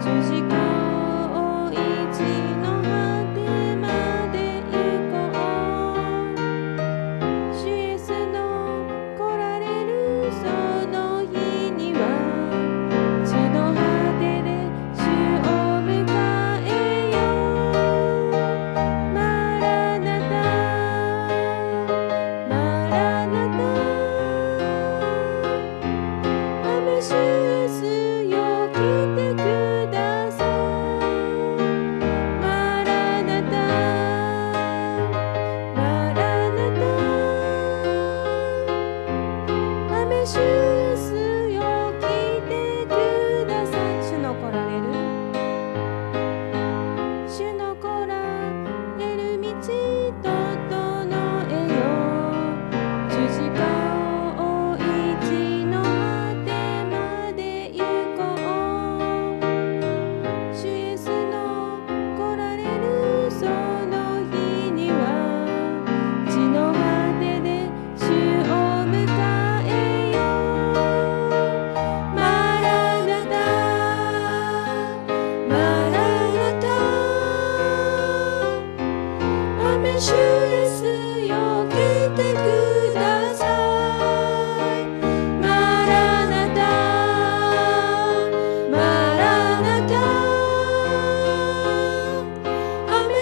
十字架を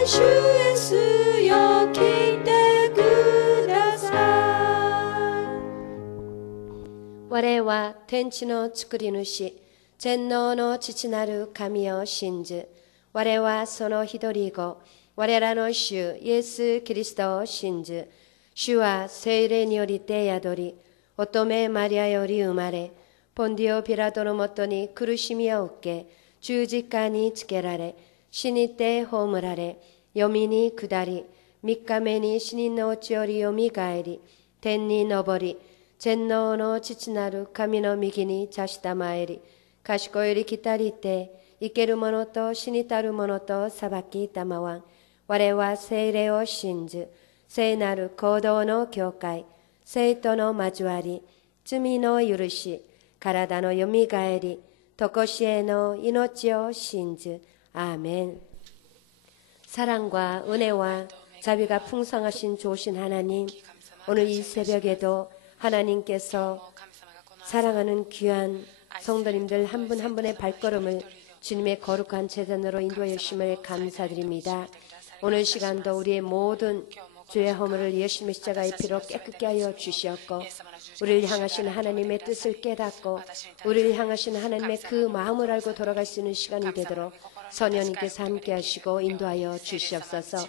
主イエスよ来てください。我は天地の作り主、全能の父なる神を信ず。我はその一人子、我らの主イエス・キリストを信ず。主は聖霊によりて宿り、乙女マリアより生まれ、ポンディオ・ピラトのもとに苦しみを受け、十字架につけられ、死にて葬られ、読みに下り、三日目に死人のうちよりよみがえり、天に昇り、全能の父なる神の右に座したまえり、賢より来たりて、生ける者と死にたる者と裁きたまわん。我は聖霊を信ず、聖なる行動の教会、聖との交わり、罪の許し、体のよみがえり、とこしえの命を信ず. 아멘. 사랑과 은혜와 자비가 풍성하신 좋으신 하나님, 오늘 이 새벽에도 하나님께서 사랑하는 귀한 성도님들 한 분 한 분의 발걸음을 주님의 거룩한 재단으로 인도해 주심을 감사드립니다. 오늘 시간도 우리의 모든 죄의 허물을 예수님의 십자가의 피로 깨끗게 하여 주시었고, 우리를 향하신 하나님의 뜻을 깨닫고 우리를 향하신 하나님의 그 마음을 알고 돌아갈 수 있는 시간이 되도록 선녀님께서 함께 하시고 인도하여 주시옵소서.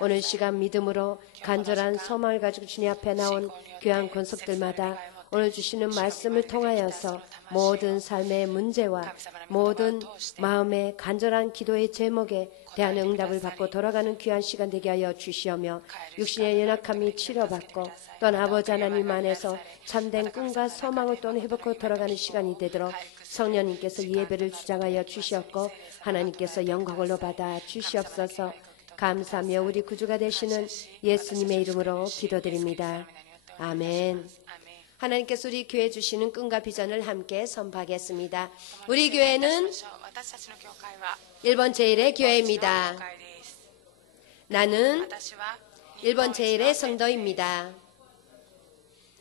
오늘 시간 믿음으로 간절한 소망을 가지고 주님 앞에 나온 귀한 권속들마다 오늘 주시는 말씀을 통하여서 모든 삶의 문제와 모든 마음의 간절한 기도의 제목에 대한 응답을 받고 돌아가는 귀한 시간 되게 하여 주시오며, 육신의 연약함이 치료받고 또한 아버지 하나님 안에서 참된 꿈과 소망을 또 회복하고 돌아가는 시간이 되도록 성령님께서 이 예배를 주장하여 주시었고 하나님께서 영광을 받아 주시옵소서. 감사하며 우리 구주가 되시는 예수님의 이름으로 기도드립니다. 아멘. 하나님께서 우리 교회 주시는 꿈과 비전을 함께 선포하겠습니다. 우리 교회는 1번 제1의 교회입니다. 나는 1번 제1의 성도입니다.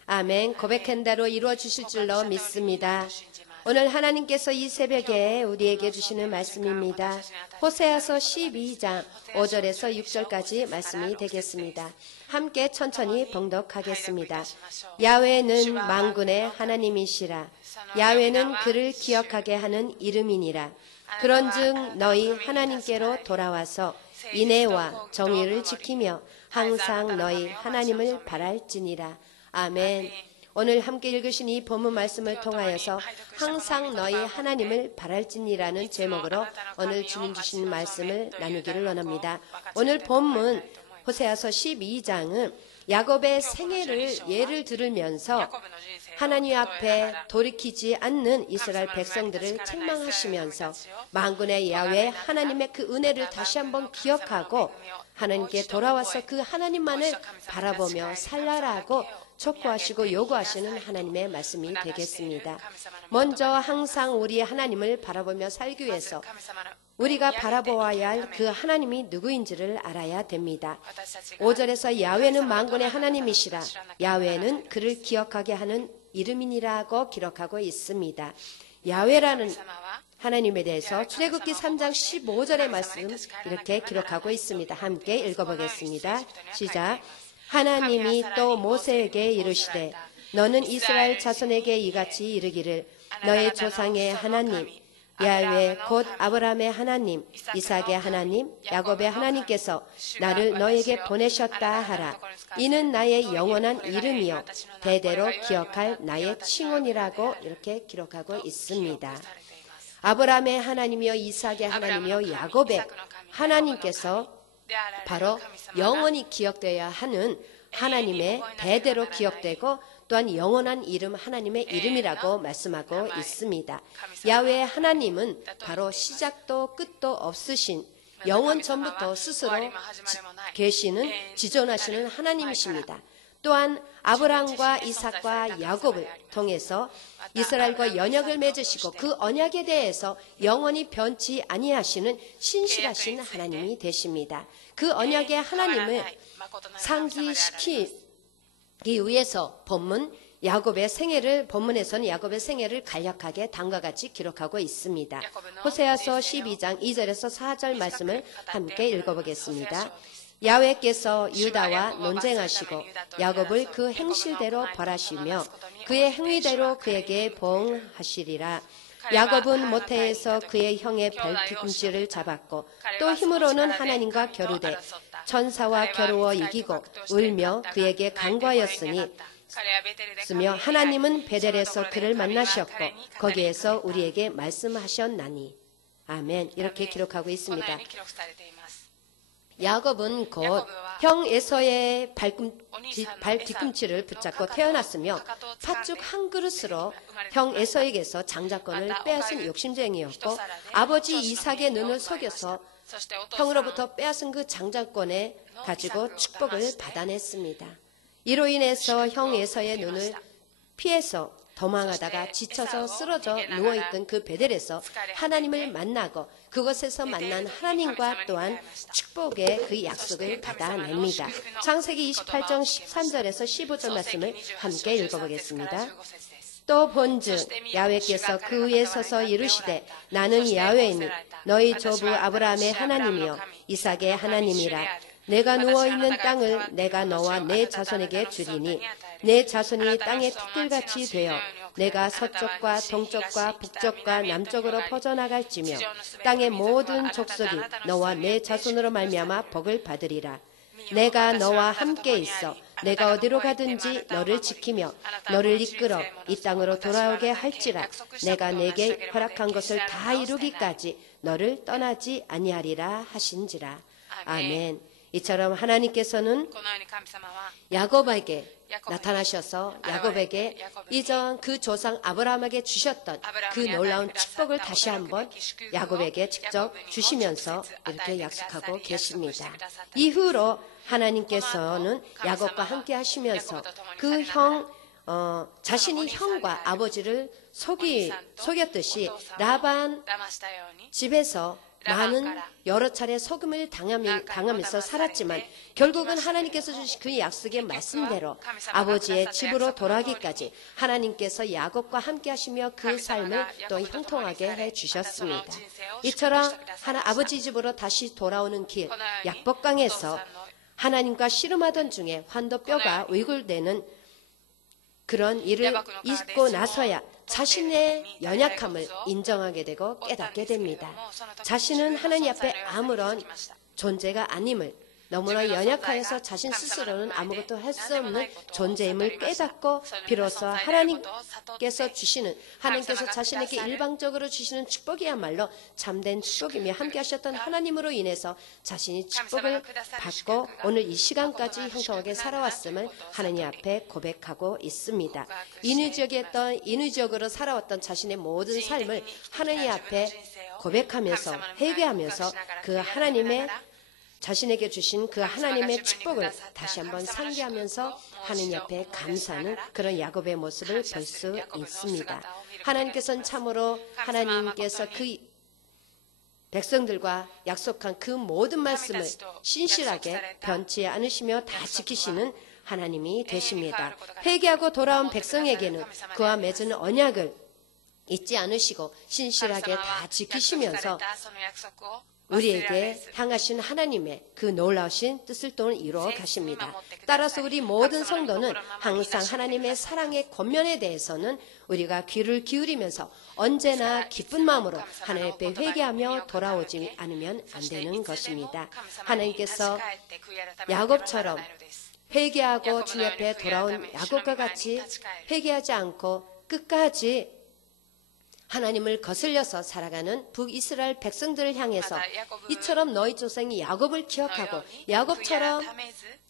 아멘. 고백한 대로 이루어 주실 줄로 믿습니다. 오늘 하나님께서 이 새벽에 우리에게 주시는 말씀입니다. 호세아서 12장 5절에서 6절까지 말씀이 되겠습니다. 함께 천천히 봉독하겠습니다. 야훼는 만군의 하나님이시라. 야훼는 그를 기억하게 하는 이름이니라. 그런즉 너희 하나님께로 돌아와서 인애와 정의를 지키며 항상 너희 하나님을 바랄지니라. 아멘. 오늘 함께 읽으신 이 본문 말씀을 통하여서 항상 너희 하나님을 바랄지니라는 제목으로 오늘 주님 주신 말씀을 나누기를 원합니다. 오늘 본문 호세아서 12장은 야곱의 생애를 예를 들으면서 하나님 앞에 돌이키지 않는 이스라엘 백성들을 책망하시면서 만군의 야훼 하나님의 그 은혜를 다시 한번 기억하고 하나님께 돌아와서 그 하나님만을 바라보며 살라라고 촉구하시고 요구하시는 하나님의 말씀이 되겠습니다. 먼저 항상 우리 하나님을 바라보며 살기 위해서 우리가 바라보아야 할 그 하나님이 누구인지를 알아야 됩니다. 5절에서 야훼는 만군의 하나님이시라. 야훼는 그를 기억하게 하는 이름이니라고 기록하고 있습니다. 야훼라는 하나님에 대해서 출애굽기 3장 15절의 말씀 이렇게 기록하고 있습니다. 함께 읽어보겠습니다. 시작. 하나님이 또 모세에게 이르시되 너는 이스라엘 자손에게 이같이 이르기를 너의 조상의 하나님 야훼 곧 아브라함의 하나님 이삭의 하나님 야곱의 하나님께서 나를 너에게 보내셨다 하라. 이는 나의 영원한 이름이요 대대로 기억할 나의 칭혼이라고 이렇게 기록하고 있습니다. 아브라함의 하나님이요 이삭의 하나님이요 야곱의 하나님께서 바로 영원히 기억되어야 하는 하나님의 대대로 기억되고 또한 영원한 이름 하나님의 이름이라고 말씀하고 있습니다. 야훼 하나님은 바로 시작도 끝도 없으신 영원 전부터 스스로 계시는 지존하시는 하나님이십니다. 또한 아브라함과 이삭과 야곱을 통해서 이스라엘과 언약을 맺으시고 그 언약에 대해서 영원히 변치 아니하시는 신실하신 하나님이 되십니다. 그 언약의 하나님을 상기시키기 위해서 본문 야곱의 생애를 본문에서는 야곱의 생애를 간략하게 다음과 같이 기록하고 있습니다. 호세아서 12장 2절에서 4절 말씀을 함께 읽어보겠습니다. 야훼께서 유다와 논쟁하시고 야곱을 그 행실대로 벌하시며 그의 행위대로 그에게 보응하시리라. 야곱은 모태에서 그의 형의 발뒤꿈치를 잡았고 또 힘으로는 하나님과 겨루되 천사와 겨루어 이기고 울며 그에게 간과하였으니 하나님은 베델에서 그를 만나셨고 거기에서 우리에게 말씀하셨나니. 아멘. 이렇게 기록하고 있습니다. 야곱은 곧 형 에서의 발뒤꿈치를 붙잡고 태어났으며 팥죽 한 그릇으로 형 에서에게서 장자권을 빼앗은 욕심쟁이였고 아버지 이삭의 눈을 속여서 형으로부터 빼앗은 그 장자권에 가지고 축복을 받아냈습니다. 이로 인해서 형 에서의 눈을 피해서 도망하다가 지쳐서 쓰러져 누워있던 그 베델에서 하나님을 만나고 그곳에서 만난 하나님과 또한 축복의 그 약속을 받아냅니다. 창세기 28장 13절에서 15절 말씀을 함께 읽어보겠습니다. 또 본즉 야훼께서 그 위에 서서 이르시되 나는 야훼니 너희 조부 아브라함의 하나님이요 이삭의 하나님이라. 내가 누워있는 땅을 내가 너와 내 자손에게 주리니 내 자손이 땅의 티끌같이 되어 내가 서쪽과 동쪽과 북쪽과 남쪽으로 퍼져나갈지며 땅의 모든 족속이 너와 내 자손으로 말미암아 복을 받으리라. 내가 너와 함께 있어 내가 어디로 가든지 너를 지키며 너를 이끌어 이 땅으로 돌아오게 할지라. 내가 내게 허락한 것을 다 이루기까지 너를 떠나지 아니하리라 하신지라. 아멘. 이처럼 하나님께서는 야곱에게 나타나셔서 야곱에게 이전 그 조상 아브라함에게 주셨던 그 놀라운 축복을 다시 한번 야곱에게 직접 주시면서 이렇게 약속하고 계십니다. 이후로 하나님께서는 야곱과 함께 하시면서 그 자신이 형과 아버지를 속였듯이 라반 집에서 많은 여러 차례 속임을 당하면서 살았지만 결국은 하나님께서 주신 그 약속의 말씀대로 아버지의 집으로 돌아가기까지 하나님께서 야곱과 함께 하시며 그 삶을 또 형통하게 해주셨습니다. 이처럼 아버지 집으로 다시 돌아오는 길 약복강에서 하나님과 씨름하던 중에 환도뼈가 위골되는 그런 일을 잊고 나서야 자신의 연약함을 인정하게 되고 깨닫게 됩니다. 자신은 하나님 앞에 아무런 존재가 아님을, 너무나 연약하여서 자신 스스로는 아무것도 할 수 없는 존재임을 깨닫고 비로소 하나님께서 자신에게 일방적으로 주시는 축복이야말로 참된 축복이며 함께 하셨던 하나님으로 인해서 자신이 축복을 받고 오늘 이 시간까지 형통하게 살아왔음을 하나님 앞에 고백하고 있습니다. 인위적으로 살아왔던 자신의 모든 삶을 하나님 앞에 고백하면서 회개하면서 그 하나님의 자신에게 주신 그 하나님의 축복을 다시 한번 상기하면서 하나님 앞에 감사하는 그런 야곱의 모습을 볼 수 있습니다. 하나님께서는 참으로 하나님께서 그 백성들과 약속한 그 모든 말씀을 신실하게 변치 않으시며 다 지키시는 하나님이 되십니다. 회개하고 돌아온 백성에게는 그와 맺은 언약을 잊지 않으시고 신실하게 다 지키시면서 우리에게 향하신 하나님의 그 놀라우신 뜻을 또 이루어 가십니다. 따라서 우리 모든 성도는 항상 하나님의 사랑의 권면에 대해서는 우리가 귀를 기울이면서 언제나 기쁜 마음으로 하나님 앞에 회개하며 돌아오지 않으면 안 되는 것입니다. 하나님께서 야곱처럼 회개하고 주님 앞에 돌아온 야곱과 같이 회개하지 않고 끝까지 하나님을 거슬려서 살아가는 북이스라엘 백성들을 향해서 이처럼 너희 조상이 야곱을 기억하고 야곱처럼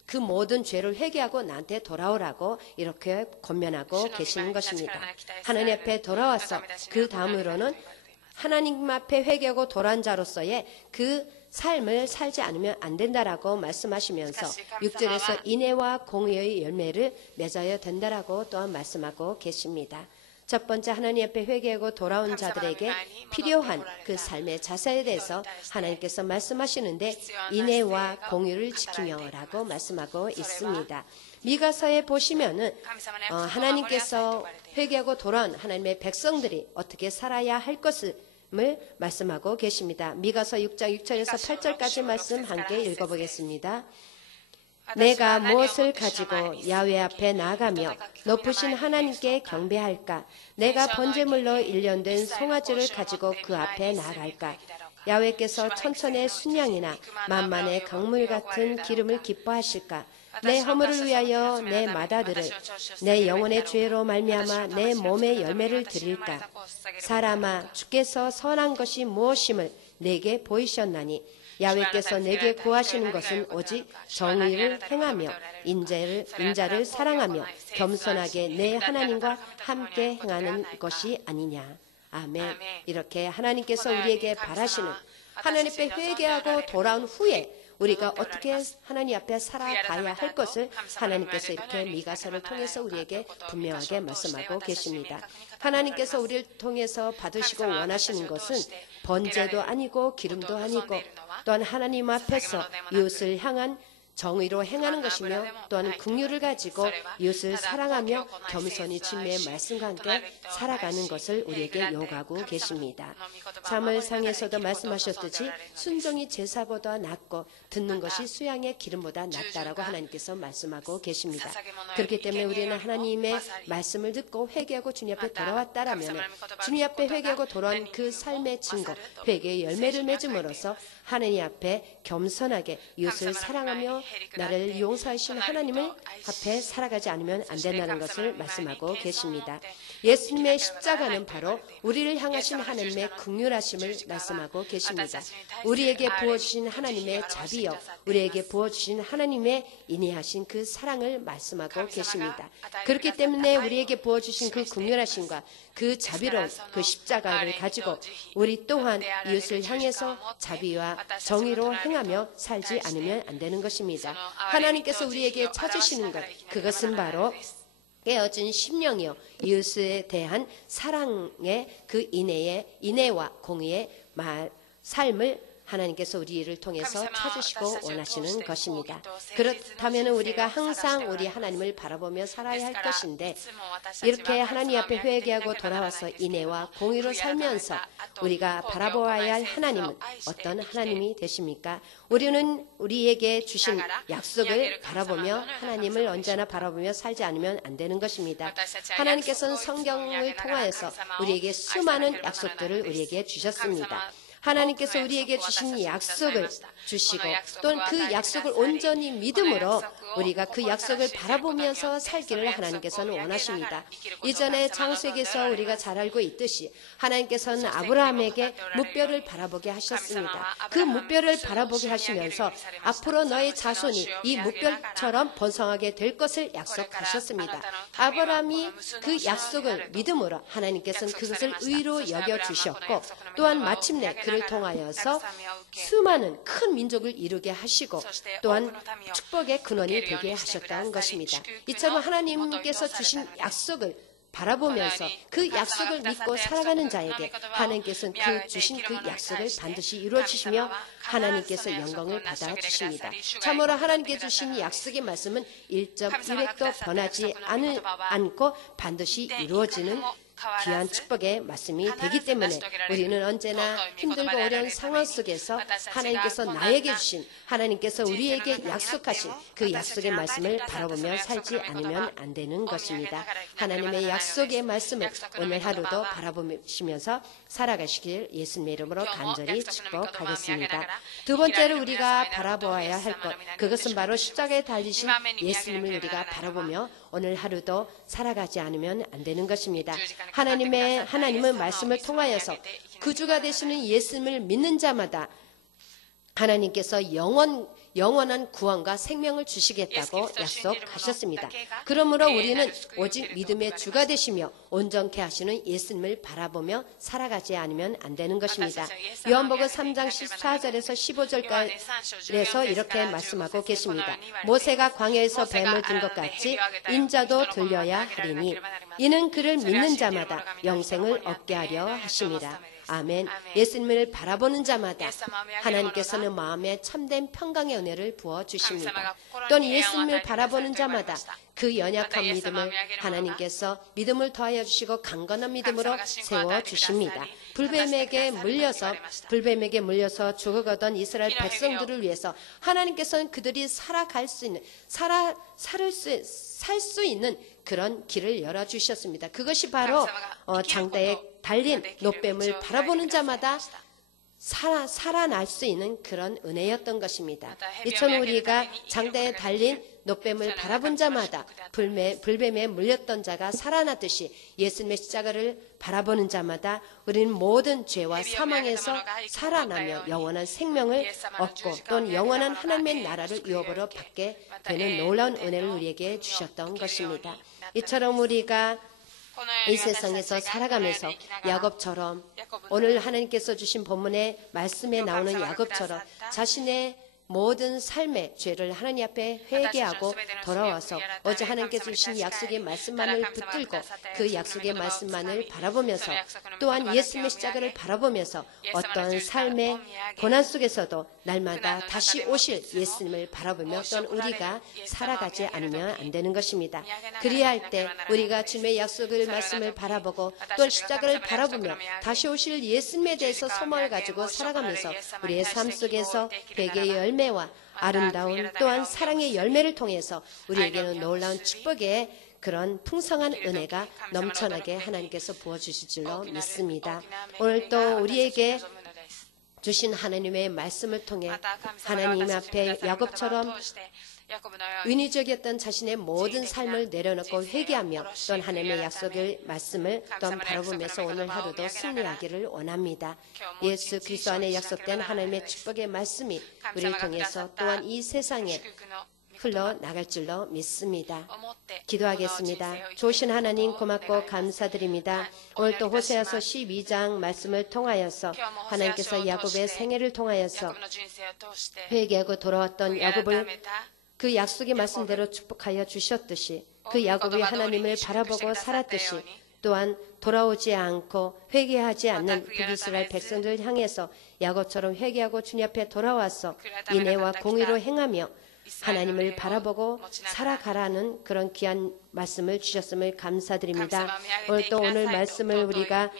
그 모든 죄를 회개하고 나한테 돌아오라고 이렇게 권면하고 계시는 것입니다. 하나님 앞에 돌아와서 그 다음으로는 하나님 앞에 회개하고 돌아온 자로서의 그 삶을 살지 않으면 안 된다라고 말씀하시면서 6절에서 인애와 공의의 열매를 맺어야 된다라고 또한 말씀하고 계십니다. 첫 번째 하나님 앞에 회개하고 돌아온 자들에게 필요한 그 삶의 자세에 대해서 하나님께서 말씀하시는데 인애와 공의를 지키며라고 말씀하고 있습니다. 미가서에 보시면은 하나님께서 회개하고 돌아온 하나님의 백성들이 어떻게 살아야 할 것을 말씀하고 계십니다. 미가서 6장 6절에서 8절까지 말씀 함께 읽어보겠습니다. 내가 무엇을 가지고 야훼 앞에 나아가며 높으신 하나님께 경배할까? 내가 번제물로 일련된 송아지를 가지고 그 앞에 나아갈까? 야훼께서 천천의 순양이나 만만의 강물 같은 기름을 기뻐하실까? 내 허물을 위하여 내 마다들을 내 영혼의 죄로 말미암아 내 몸의 열매를 드릴까? 사람아, 주께서 선한 것이 무엇임을 내게 보이셨나니 야훼께서 내게 구하시는 것은 오직 정의를 행하며 인자를 사랑하며 겸손하게 내 하나님과 함께 행하는 것이 아니냐. 아멘. 이렇게 하나님께서 우리에게 바라시는 하나님 앞에 회개하고 돌아온 후에 우리가 어떻게 하나님 앞에 살아가야 할 것을 하나님께서 이렇게 미가서를 통해서 우리에게 분명하게 말씀하고 계십니다. 하나님께서 우리를 통해서 받으시고 원하시는 것은 번제도 아니고 기름도 아니고 또한 하나님 앞에서 이웃을 향한 정의로 행하는 것이며 또한 긍휼을 가지고 이웃을 사랑하며 겸손히 주님의 말씀과 함께 살아가는 것을 우리에게 요구하고 계십니다. 사무엘상에서도 말씀하셨듯이 순종이 제사보다 낫고 듣는 것이 수양의 기름보다 낫다라고 하나님께서 말씀하고 계십니다. 그렇기 때문에 우리는 하나님의 말씀을 듣고 회개하고 주님 앞에 돌아왔다라면 주님 앞에 회개하고 돌아온 그 삶의 증거, 회개의 열매를 맺음으로써 하나님 앞에 겸손하게 이웃을 사랑하며 나를 용서하신 하나님을 앞에 살아가지 않으면 안 된다는 것을 말씀하고 계십니다. 예수님의 십자가는 바로 우리를 향하신 하나님의 긍휼하심을 말씀하고 계십니다. 우리에게 부어주신 하나님의 자비요, 우리에게 부어주신 하나님의 인내하신 그 사랑을 말씀하고 계십니다. 그렇기 때문에 우리에게 부어주신 그 긍휼하심과 그 자비로운 그 십자가를 가지고 우리 또한 이웃을 향해서 자비와 정의로 행하며 살지 않으면 안 되는 것입니다. 하나님께서 우리에게 찾으시는 것, 그것은 바로 깨어진 심령이요 이웃에 대한 사랑의 그 인애와 공의의 삶을 하나님께서 우리를 통해서 찾으시고 원하시는 것입니다. 그렇다면 우리가 항상 우리 하나님을 바라보며 살아야 할 것인데 이렇게 하나님 앞에 회개하고 돌아와서 인애와 공의로 살면서 우리가 바라보아야 할 하나님은 어떤 하나님이 되십니까? 우리는 우리에게 주신 약속을 바라보며 하나님을 언제나 바라보며 살지 않으면 안 되는 것입니다. 하나님께서는 성경을 통하여서 우리에게 수많은 약속들을 우리에게 주셨습니다. 하나님께서 우리에게 주신 약속을 주시고 또는 그 약속을 온전히 믿음으로 우리가 그 약속을 바라보면서 살기를 하나님께서는 원하십니다. 이전에 창세기에서 우리가 잘 알고 있듯이 하나님께서는 아브라함에게 뭇별을 바라보게 하셨습니다. 그 뭇별을 바라보게 하시면서 앞으로 너의 자손이 이 뭇별처럼 번성하게 될 것을 약속하셨습니다. 아브라함이 그 약속을 믿음으로 하나님께서는 그것을 의로 여겨주셨고 또한 마침내 그를 통하여서 수많은 큰 민족을 이루게 하시고 또한 축복의 근원이 되게 하셨다는 것입니다. 이처럼 하나님께서 주신 약속을 바라보면서 그 약속을 믿고 살아가는 자에게 하나님께서는 그 주신 그 약속을 반드시 이루어주시며 하나님께서 영광을 받아주십니다. 참으로 하나님께 주신 약속의 말씀은 1.1획도 변하지 않고 반드시 이루어지는 귀한 축복의 말씀이 되기 때문에 우리는 언제나 힘들고 어려운 상황 속에서 하나님께서 나에게 주신 하나님께서 우리에게 약속하신 그 약속의 말씀을 바라보며 살지 않으면 안 되는 것입니다. 하나님의 약속의 말씀을 오늘 하루도 바라보시면서 살아가시길 예수님의 이름으로 간절히 축복하겠습니다. 두 번째로 우리가 바라보아야 할 것, 그것은 바로 십자가에 달리신 예수님을 우리가 바라보며 오늘 하루도 살아가지 않으면 안 되는 것입니다. 하나님은 말씀을 통하여서 구주가 되시는 예수님을 믿는 자마다 하나님께서 영원한 구원과 생명을 주시겠다고 약속하셨습니다. 그러므로 우리는 오직 믿음의 주가 되시며 온전케 하시는 예수님을 바라보며 살아가지 않으면 안 되는 것입니다. 요한복음 3장 14절에서 15절까지에서 이렇게 말씀하고 계십니다. 모세가 광야에서 뱀을 든 것 같이 인자도 들려야 하리니 이는 그를 믿는 자마다 영생을 얻게 하려 하심이라. 아멘. 아멘. 예수님을 바라보는 자마다 예수님을 하나님께서는 마음에 참된 평강의 은혜를 부어 주십니다. 하나님께서 또한 고난의 예수님을 해양을 바라보는 달리는 자마다 사람들을 그 연약한 예수님을 믿음을 마음에 하나님께서 믿음을 더하여 주시고 강건한 믿음으로 감사가 신과 세워 하나님의 주십니다. 나사리, 불뱀에게 나사리, 물려서 나사리, 불뱀에게 물려서 죽어가던 이스라엘 기나해요. 백성들을 위해서 하나님께서는 그들이 살아갈 수 있는 살 수 있는 그런 길을 열어 주셨습니다. 그것이 바로 장대에 달린 노뱀을 바라보는 자마다 살아날 수 있는 그런 은혜였던 것입니다. 이처럼 우리가 장대에 달린 노뱀을 바라본 자마다 불뱀에 물렸던 자가 살아났듯이 예수님의 십자가를 바라보는 자마다 우리는 모든 죄와 사망에서 살아나며 영원한 생명을 얻고 또는 영원한 하나님의 나라를 유업으로 받게 되는 놀라운 은혜를 우리에게 주셨던 것입니다. 이처럼 우리가 이 세상에서 살아가면서 야곱처럼 오늘 하나님께서 주신 본문의 말씀에 나오는 야곱처럼 자신의 모든 삶의 죄를 하나님 앞에 회개하고 돌아와서 어제 하나님께서 주신 약속의 말씀만을 붙들고 그 약속의 말씀만을 바라보면서 또한 예수님의 십자가를 바라보면서 어떤 삶의 고난 속에서도 날마다 다시 오실 예수님을 바라보며 또한 우리가 살아가지 않으면 안 되는 것입니다. 그리할 때 우리가 주님의 약속의 말씀을 바라보고 또 십자가를 바라보며 다시 오실 예수님에 대해서 소망을 가지고 살아가면서 우리의 삶 속에서 회개의 열매와 아름다운 또한 사랑의 열매를 통해서 우리에게는 놀라운 축복의 그런 풍성한 은혜가 넘쳐나게 하나님께서 부어주실 줄로 믿습니다. 오늘 또 우리에게 주신 하나님의 말씀을 통해 하나님 앞에 야곱처럼 인위적이었던 자신의 모든 삶을 내려놓고 회개하며 또한 하나님의 약속의 말씀을 또한 바라보면서 오늘 하루도 승리하기를 원합니다. 예수 그리스도 안에 약속된 하나님의 축복의 말씀이 우리를 통해서 또한 이 세상에 흘러나갈 줄로 믿습니다. 기도하겠습니다. 좋으신 하나님 고맙고 감사드립니다. 오늘 또 호세아서 12장 말씀을 통하여서 하나님께서 야곱의 생애를 통하여서 회개하고 돌아왔던 야곱을 그 약속의 말씀대로 축복하여 주셨듯이 그 야곱이 하나님을 바라보고 살았듯이 또한 돌아오지 않고 회개하지 않는 북이스라엘 백성들을 향해서 야곱처럼 회개하고 주님 앞에 돌아와서 인애와 공의로 행하며 하나님을 바라보고 살아가라는 그런 귀한 말씀을 주셨음을 감사드립니다. 오늘 말씀을 우리가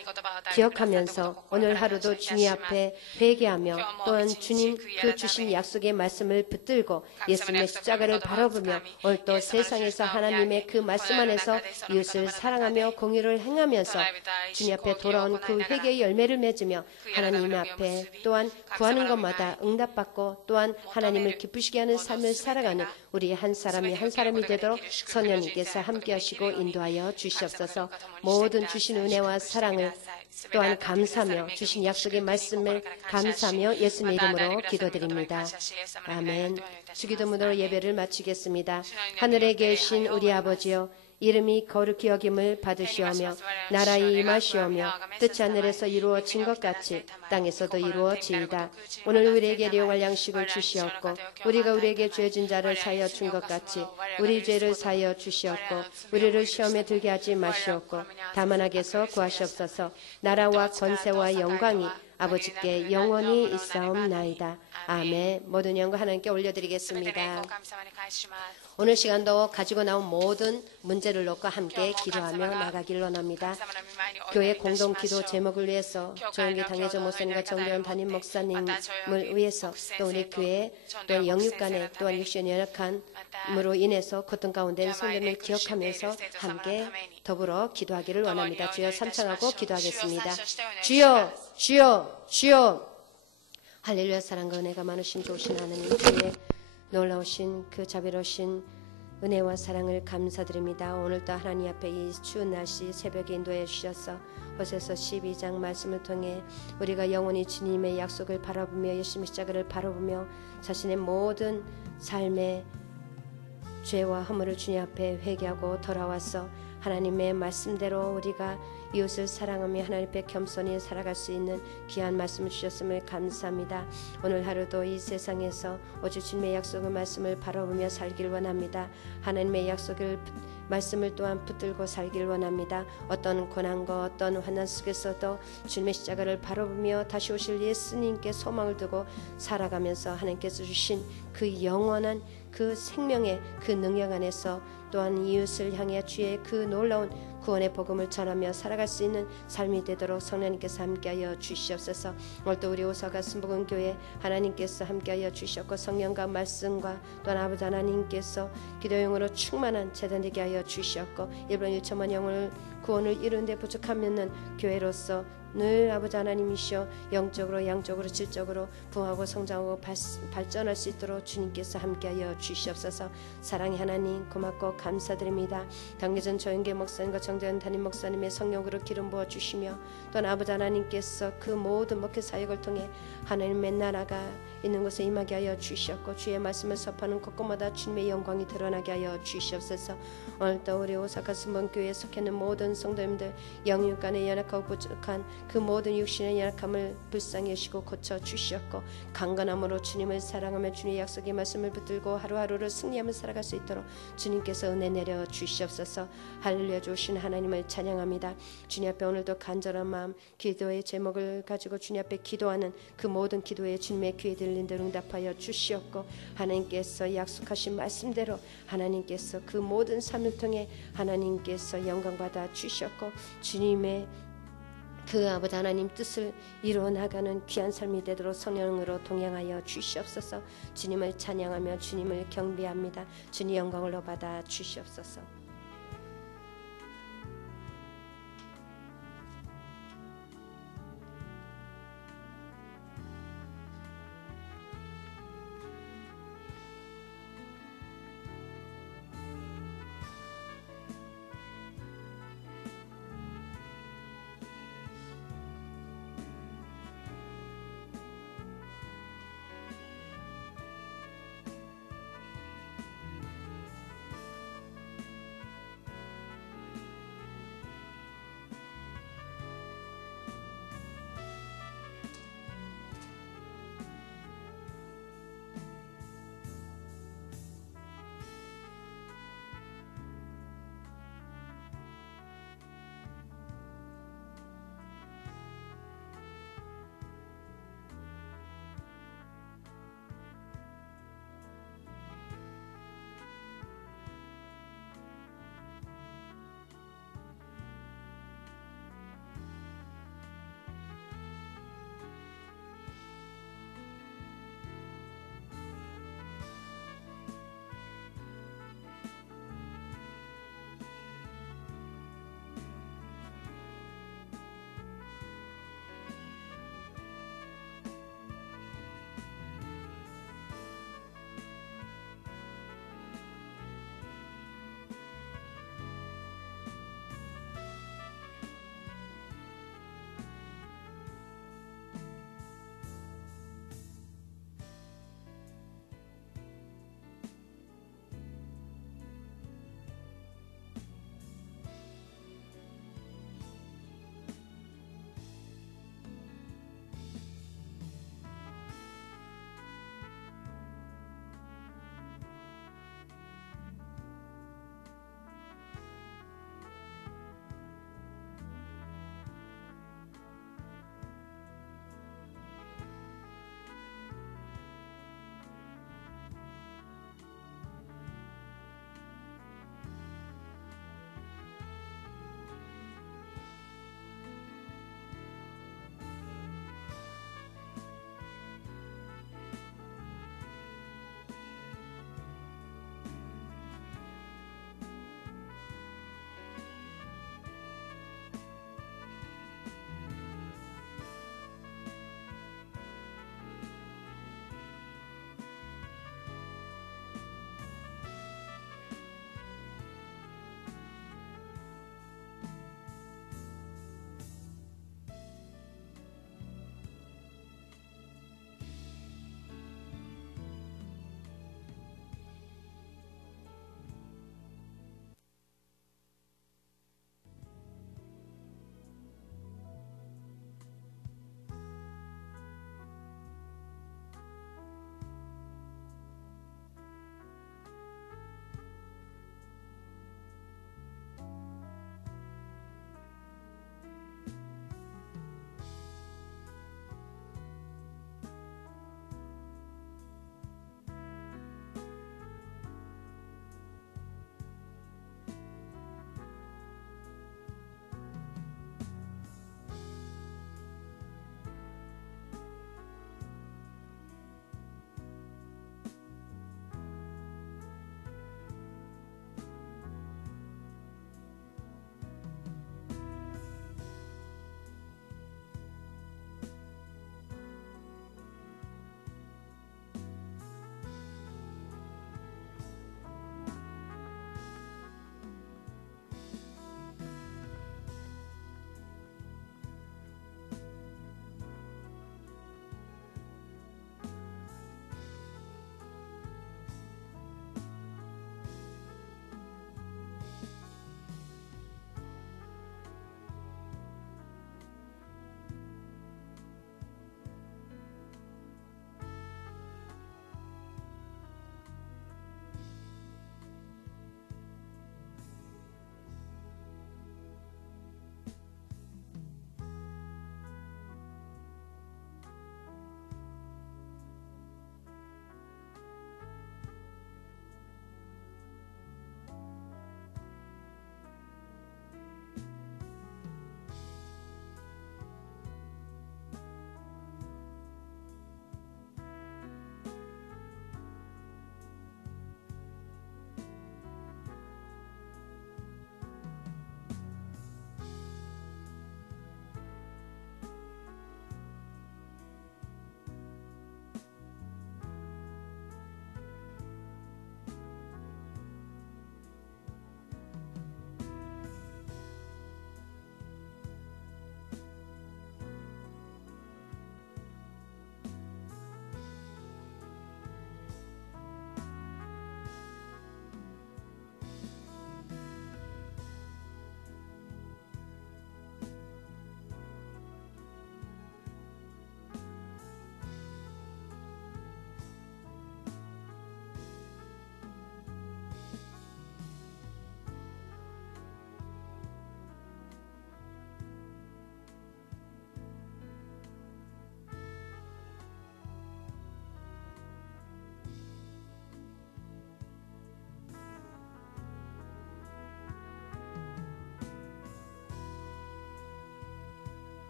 기억하면서 오늘 하루도 주님 앞에 회개하며 또한 주님 그 주신 약속의 말씀을 붙들고 예수님의 십자가를 바라보며 오늘 또 세상에서 하나님의 그 말씀 안에서 이웃을 사랑하며 공의를 행하면서 주님 앞에 돌아온 그 회개의 열매를 맺으며 하나님 앞에 또한 구하는 것마다 응답받고 또한 하나님을 기쁘시게 하는 삶을 살아가는 우리 한 사람이 한 사람이 되도록 성령님께서 함께 하시고 인도하여 주시옵소서. 모든 주신 은혜와 사랑을 또한 감사하며 주신 약속의 말씀을 감사하며 예수님의 이름으로 기도드립니다. 아멘. 주기도문으로 예배를 마치겠습니다. 하늘에 계신 우리 아버지여 이름이 거룩히 여김을 받으시오며 나라의 임하시오며 뜻이 하늘에서 이루어진 것 같이 땅에서도 이루어지이다. 오늘 우리에게 일용할 양식을 주시옵고 우리가 우리에게 죄진 자를 사하여 준 것 같이 우리 죄를 사하여 주시옵고 우리를 시험에 들게 하지 마시옵고 다만 악에서 구하시옵소서. 나라와 권세와 영광이 아버지께 영원히 있사옵나이다. 아멘. 모든 영광 하나님께 올려드리겠습니다. 오늘 시간도 가지고 나온 모든 문제를 놓고 함께 기도하며 나가길 원합니다. 교회 공동 기도 제목을 위해서 조영기 당회자 목사님과 정대원 담임 목사님을 위해서 또 우리 교회 또 영육간에 또한 육신 연약함으로 인해서 고통 가운데 있는 성도님을 기억하면서 함께 더불어 기도하기를 원합니다. 주여 삼창하고 기도하겠습니다. 주여 주여 주여. 할렐루야. 사랑과 은혜가 많으신 좋으신 하나님 주의 놀라우신 그 자비로우신 은혜와 사랑을 감사드립니다. 오늘도 하나님 앞에 이 추운 날씨 새벽에 인도해 주셔서 호세아서 12장 말씀을 통해 우리가 영원히 주님의 약속을 바라보며 예수님의 십자가를 바라보며 자신의 모든 삶의 죄와 허물을 주님 앞에 회개하고 돌아와서 하나님의 말씀대로 우리가 이웃을 사랑하며 하나님 앞에 겸손히 살아갈 수 있는 귀한 말씀을 주셨음을 감사합니다. 오늘 하루도 이 세상에서 오직 주님의 약속의 말씀을 바라보며 살길 원합니다. 하나님의 약속을 말씀을 또한 붙들고 살길 원합니다. 어떤 고난과 어떤 환난 속에서도 주님의 십자가를 바라보며 다시 오실 예수님께 소망을 두고 살아가면서 하나님께서 주신 그 영원한 그 생명의 그 능력 안에서 또한 이웃을 향해 주의 그 놀라운 구원의 복음을 전하며 살아갈 수 있는 삶이 되도록 성령님께서 함께하여 주시옵소서. 오늘도 우리 오사가 순복음교회 하나님께서 함께하여 주셨고 성령과 말씀과 또한 아버지 하나님께서 기도용으로 충만한 제단 되게 하여 주셨고 1번 1천만 영혼을 구원을 이루는 데 부족하면은 교회로서 늘 아버지 하나님이시여 영적으로 양적으로 질적으로 부흥하고 성장하고 발전할 수 있도록 주님께서 함께하여 주시옵소서. 사랑의 하나님 고맙고 감사드립니다. 당대전 조영계 목사님과 정대현 담임 목사님의 성령으로 기름 부어 주시며 또한 아버지 하나님께서 그 모든 목회 사역을 통해 하나님의 나라가 있는 곳에 임하게 하여 주시었고 주의 말씀을 접하는 곳곳마다 주님의 영광이 드러나게 하여 주시옵소서. 오늘도 우리 오사카 순복음교회에 속해 있는 모든 성도님들 영육 간에 연약하고 부족한 그 모든 육신의 연약함을 불쌍히 여시고 고쳐 주시었고 강건함으로 주님을 사랑하며 주님의 약속의 말씀을 붙들고 하루하루를 승리하며 살아갈 수 있도록 주님께서 은혜 내려 주시옵소서. 할렐루야. 주신 하나님을 찬양합니다. 주님 앞에 오늘도 간절한 마음 기도의 제목을 가지고 주님 앞에 기도하는 그 모든 기도에 주님의 귀에 들린 대로 응답하여 주시었고 하나님께서 약속하신 말씀대로 하나님께서 그 모든 삶을 통해 하나님께서 영광 받아 주셨고 주님의 그 아버지 하나님 뜻을 이루어 나가는 귀한 삶이 되도록 성령으로 동행하여 주시옵소서. 주님을 찬양하며 주님을 경배합니다. 주님 영광을 받아 주시옵소서.